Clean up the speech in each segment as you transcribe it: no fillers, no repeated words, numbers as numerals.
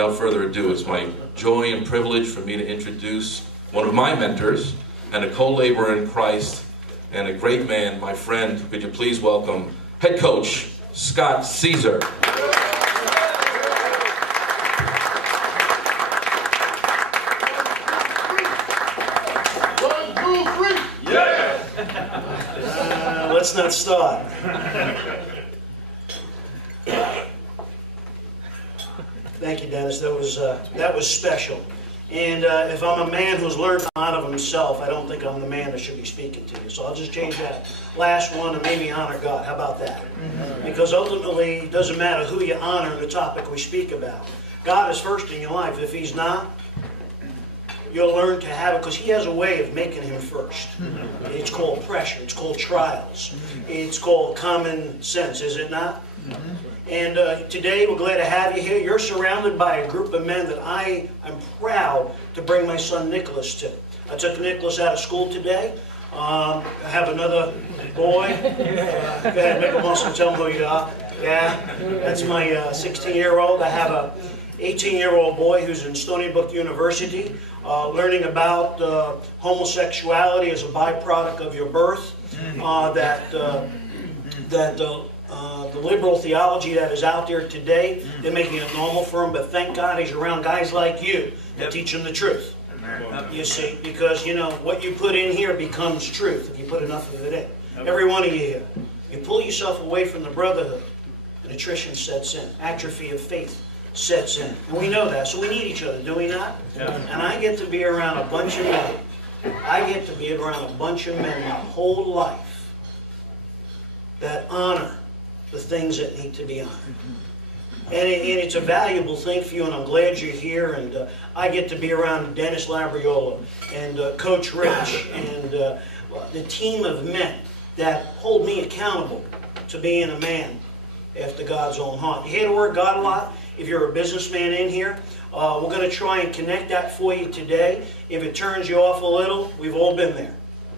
without further ado, it's my joy and privilege for me to introduce one of my mentors and a co-laborer in Christ and a great man, my friend. Could you please welcome head coach Scott Caesar. 1, 2, 3. Yeah. Let's not start. Thank you, Dennis. That was special. And if I'm a man who's learned out of himself, I don't think I'm the man that should be speaking to you. So I'll just change that last one and maybe honor God. How about that? Because ultimately, it doesn't matter who you honor in the topic we speak about. God is first in your life. If He's not, you'll learn to have it because He has a way of making Him first. It's called pressure. It's called trials. It's called common sense, is it not? And today we're glad to have you here. You're surrounded by a group of men that I am proud to bring my son Nicholas to. I took Nicholas out of school today. I have another boy. Go ahead, make a muscle, tell him who you are. Yeah, that's my 16-year-old. I have a 18-year-old boy who's in Stony Brook University, learning about homosexuality as a byproduct of your birth, the liberal theology that is out there today, they're making it normal for him, but thank God he's around guys like you that teach him the truth. You see, because you know, what you put in here becomes truth if you put enough of it in. Every one of you here. You pull yourself away from the brotherhood, and attrition sets in. Atrophy of faith sets in. And we know that, so we need each other, do we not? And I get to be around a bunch of men. I get to be around a bunch of men my whole life that honor the things that need to be honored. And it's a valuable thing for you, and I'm glad you're here. And I get to be around Dennis Labriola and Coach Rich and the team of men that hold me accountable to being a man after God's own heart. You hear the word God a lot? If you're a businessman in here, we're going to try and connect that for you today. If it turns you off a little, we've all been there.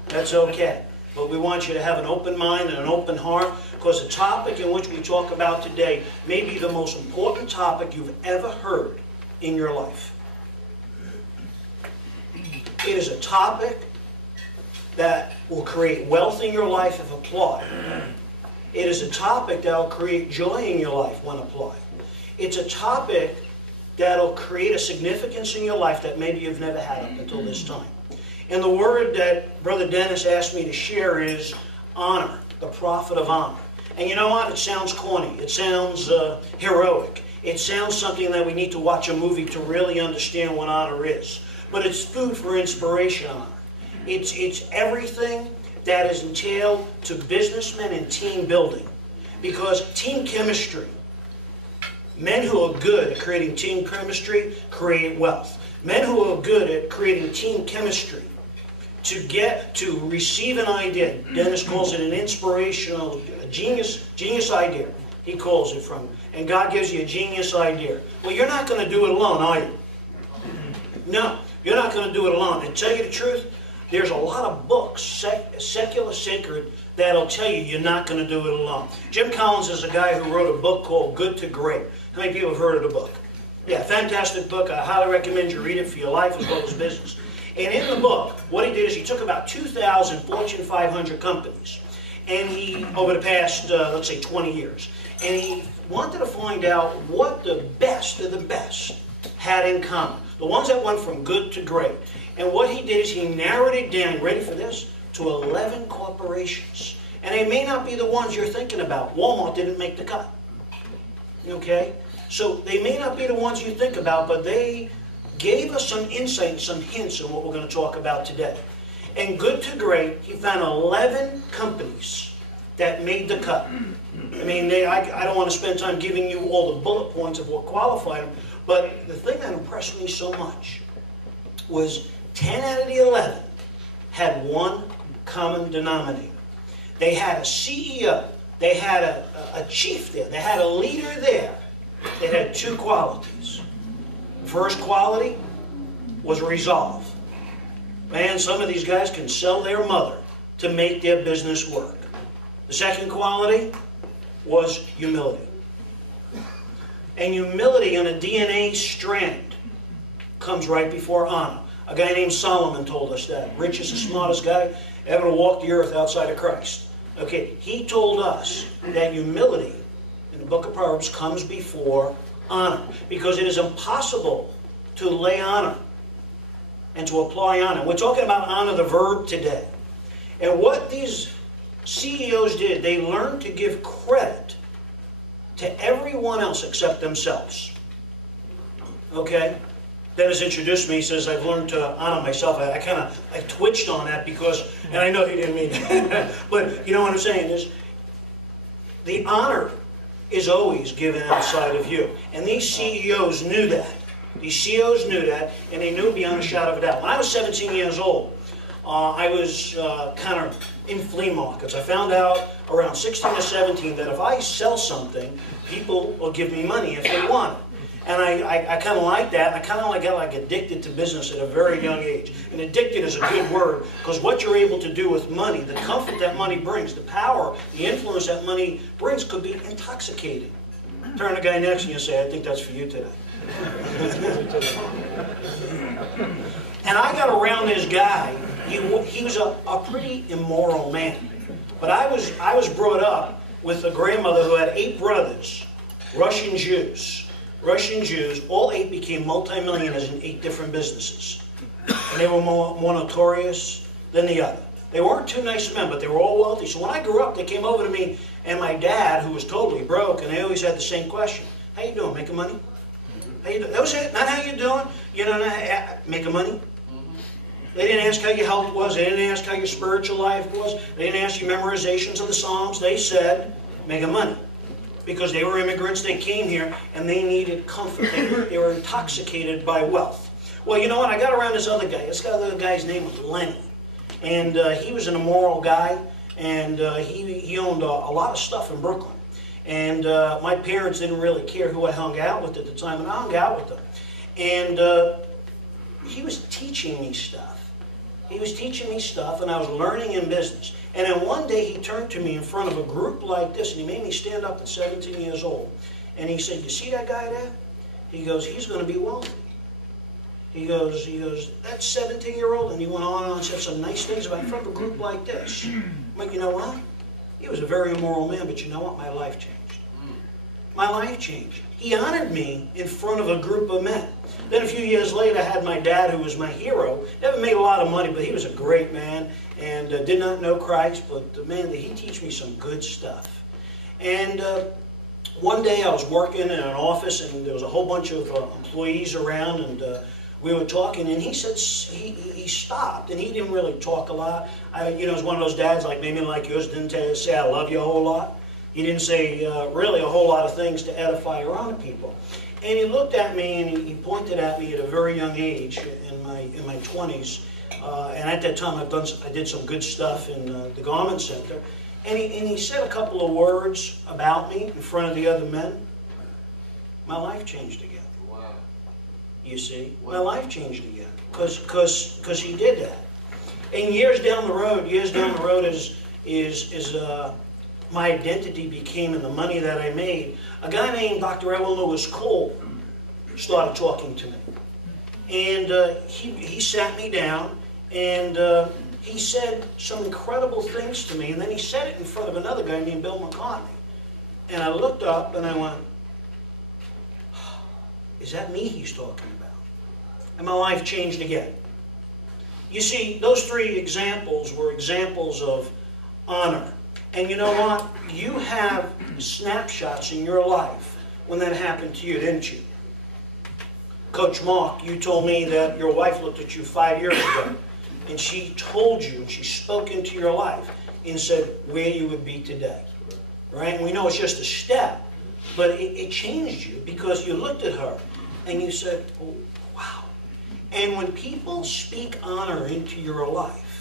That's okay. But we want you to have an open mind and an open heart, because the topic in which we talk about today may be the most important topic you've ever heard in your life. It is a topic that will create wealth in your life if applied. It is a topic that will create joy in your life when applied. It's a topic that will create a significance in your life that maybe you've never had up until this time. And the word that Brother Dennis asked me to share is honor, the profit of honor. And you know what? It sounds corny. It sounds heroic. It sounds something that we need to watch a movie to really understand what honor is. But it's food for inspiration, honor. It's everything that is entailed to businessmen and team building. Because team chemistry, men who are good at creating team chemistry create wealth. Men who are good at creating team chemistry, to receive an idea. Dennis calls it an inspirational, a genius idea. He calls it from. And God gives you a genius idea. Well, you're not going to do it alone, are you? No, you're not going to do it alone. And to tell you the truth, there's a lot of books, secular, sacred, that'll tell you you're not going to do it alone. Jim Collins is a guy who wrote a book called Good to Great. How many people have heard of the book? Yeah, fantastic book. I highly recommend you read it for your life as well as business. And in the book, what he did is he took about 2,000 Fortune 500 companies, and he, over the past, let's say 20 years, and he wanted to find out what the best of the best had in common. The ones that went from good to great. And what he did is he narrowed it down, ready for this, to 11 corporations. And they may not be the ones you're thinking about. Walmart didn't make the cut. Okay? So they may not be the ones you think about, but they gave us some insight, some hints on what we're going to talk about today. And good to great, he found 11 companies that made the cut. I mean, I don't want to spend time giving you all the bullet points of what qualified them, but the thing that impressed me so much was 10 out of the 11 had one common denominator. They had a CEO, they had a chief there, they had a leader there. They had two qualities. The first quality was resolve. Man, some of these guys can sell their mother to make their business work. The second quality was humility. And humility on a DNA strand comes right before honor. A guy named Solomon told us that. Richest and smartest guy ever to walk the earth outside of Christ. Okay, he told us that humility in the book of Proverbs comes before honor. Because it is impossible to lay honor and to apply honor. We're talking about honor, the verb, today. And what these CEOs did, they learned to give credit to everyone else except themselves. Okay? Dennis introduced me. He says, I've learned to honor myself. I twitched on that because, and I know he didn't mean that, but you know what I'm saying is, the honor is always given outside of you. And these CEOs knew that. These CEOs knew that, and they knew beyond a shadow of a doubt. When I was 17 years old, I was kind of in flea markets. I found out around 16 or 17 that if I sell something, people will give me money if they want it. And I kind of like that. I kind of got like addicted to business at a very young age. And addicted is a good word, because what you're able to do with money, the comfort that money brings, the power, the influence that money brings could be intoxicating. Turn to the guy next to you and say, I think that's for you today. And I got around this guy. He was a pretty immoral man. But I was brought up with a grandmother who had 8 brothers, Russian Jews. All 8 became multimillionaires in 8 different businesses. And they were more notorious than the other. They weren't 2 nice men, but they were all wealthy. So when I grew up, they came over to me and my dad, who was totally broke, and they always had the same question. How you doing? Making money? How you doing? That was it. Not how you doing. You know, making money? They didn't ask how your health was. They didn't ask how your spiritual life was. They didn't ask you memorizations of the Psalms. They said, making money. Because they were immigrants, they came here, and they needed comfort. They were intoxicated by wealth. Well, you know what? I got around this other guy. This other guy's name was Lenny. And he was an immoral guy, and he owned a lot of stuff in Brooklyn. And my parents didn't really care who I hung out with at the time, and I hung out with them. And he was teaching me stuff. He was teaching me stuff, and I was learning in business. And then one day he turned to me in front of a group like this, and he made me stand up at 17 years old. And he said, you see that guy there? He goes, he's going to be wealthy. He goes, that 17-year-old, and he went on and said some nice things about in front of a group like this. I'm like, you know what? He was a very immoral man, but you know what? My life changed. My life changed. He honored me in front of a group of men. Then a few years later, I had my dad, who was my hero. Never made a lot of money, but he was a great man and did not know Christ. But man, did he teach me some good stuff. And one day I was working in an office, and there was a whole bunch of employees around, and we were talking, and he said, he stopped, and he didn't really talk a lot. You know, it was one of those dads, like maybe like yours, didn't say I love you a whole lot. He didn't say really a whole lot of things to edify or honor people. And he looked at me, and he pointed at me at a very young age, in my 20s. And at that time, I did some good stuff in the garment center. And he said a couple of words about me in front of the other men. My life changed again. Wow. You see? Wow. My life changed again. Because he did that. And years down the road is my identity became in the money that I made. A guy named Dr. Edwin Lewis Cole started talking to me. And he sat me down, and he said some incredible things to me. And then he said it in front of another guy named Bill McCartney. And I looked up and I went, is that me he's talking about? And my life changed again. You see, those 3 examples were examples of honor. And you know what? You have snapshots in your life when that happened to you, didn't you? Coach Mark, you told me that your wife looked at you 5 years ago, and she told you, and she spoke into your life, and said where you would be today. Right? And we know it's just a step, but it changed you because you looked at her, and you said, oh, wow. And when people speak honor into your life,